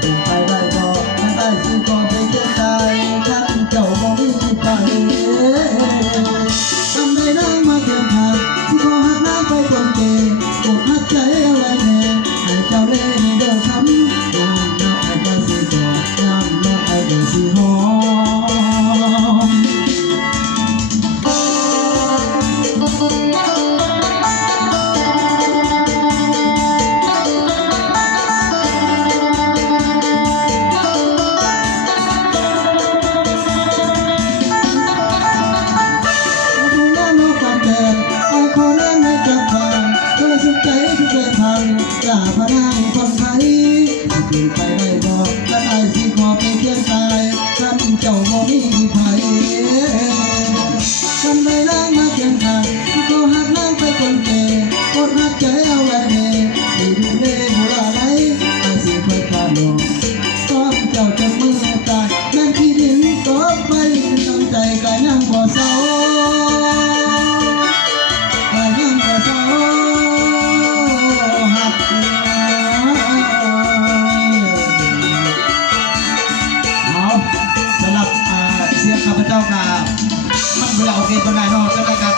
เป็นไปได้บ่ถ้าได้สิก็ไปเกินใจท่านเจ้าบ่มีไปทำได้นางมาเกินผ่านสิขอหักนางไปคนเก่งกดหักใจเอาไว้แน่ให้เจ้าเล่นเด้อคำยามน้องไอ้ก็สิกอดยามน้องไอ้ก็สิหอม จ่าพนังคนไทยสิเปลี่ยนไปได้บ่และไอ้สิขอไปเคียงกายท่านเจ้าบ่มีไผทำได้นางมาเคียงข้างสิขอหักนางไปคนเก่กดหักใจเอาไว้แน่สิดูแลบุราไหลไอ้สิค่อยพาดอกซ้อมเจ้าจะมือตายนั่นที่ดินตกไปตั้งใจก็ยังบ่เศร้าก็ยังบ่เศร้าสำหรับเสียงข้าพเจ้ากับมันเวลาโอเคตอนไหนเนาะจะได้การ